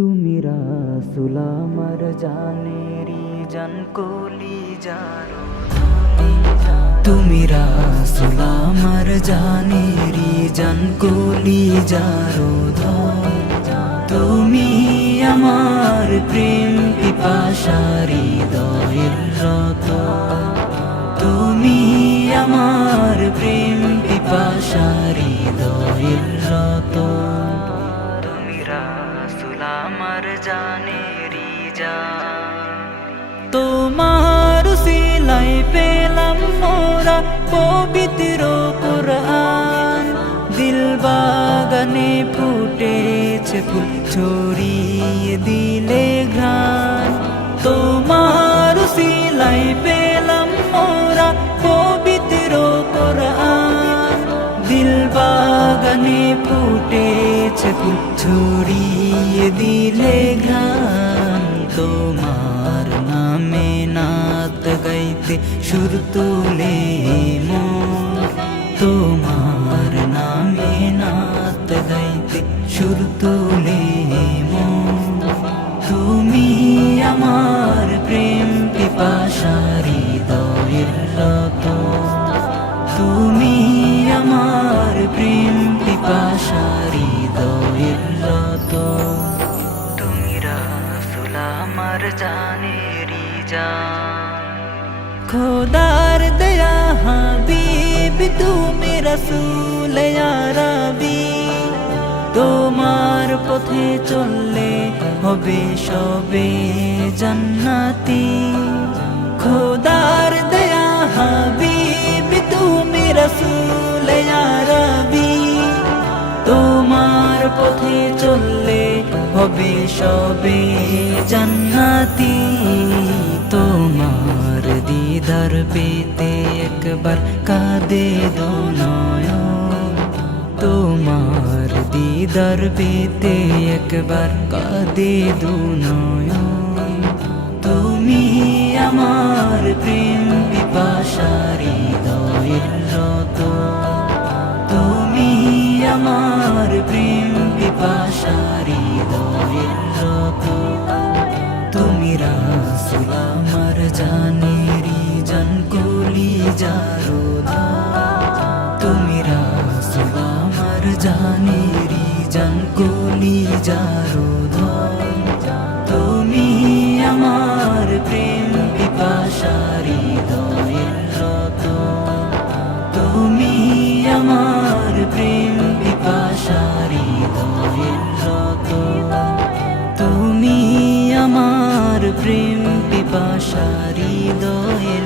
তুমি রাসূল আমার জানেরি জান কলিজার তুমি রাসূল আমার জানেরি জান কলিজার তুমি আমার প্রেম পিপাসারি হৃদয়ের রত তুমি আমার প্রেম পিপাসারি হৃদয়ের রত তুমি রাসূল আমার জানেরি জান তোমার উসিলায় পেলাম মোরা পবিত্র কুরআন দিল বাগানে ফুটেছে ফুল ছড়িয়ে দিলে ঘ্রাণ তোমার উসিলায় পেলাম মোরা পবিত্র কুরআন দিল বাগানে ফুটেছে ফুল ছড়িয়ে দিলে ঘ্রাণ তোমার নামে নাত গাইতে সুর তুলে মন তোমার নামে নাত গাইতে সুর তুলে মন তুমি আমার প্রেম পিপাসারি হৃদয়ের রত তুমি আমার প্রেম পিপাসারি হৃদয়ের রত তুমি রাসূল আমার জানেরি জান খোদার দয়া হাবিব তুমি রাসূল ইয়া রাবি তোমার পথে চললে হবে সবে জান্নাতি খোদার দয়া হাবিব তুমি রাসূল ইয়া রাবি তোমার পথে চললে হবে সবে জান্নাতি তোমার দিদার পেতে একবার কাঁদে দো নয়ন তোমার দিদার পেতে একবার কাঁদে দো নয়ন তুমি আমার প্রেম পিপাসারি হৃদয়ের রত তুমি আমার প্রেম পিপাসারি হৃদয়ের রত তুমি রাসূল আমার জানেরি জান কলিজার তুমি রাসূল আমার জানেরি জান কলিজার তুমি আমার প্রেম পিপাসারি হৃদয়ের রত তুমি আমার প্রেম পিপাসারি হৃদয়ের রত তুমি আমার প্রেম পিপাসারি হৃদয়ের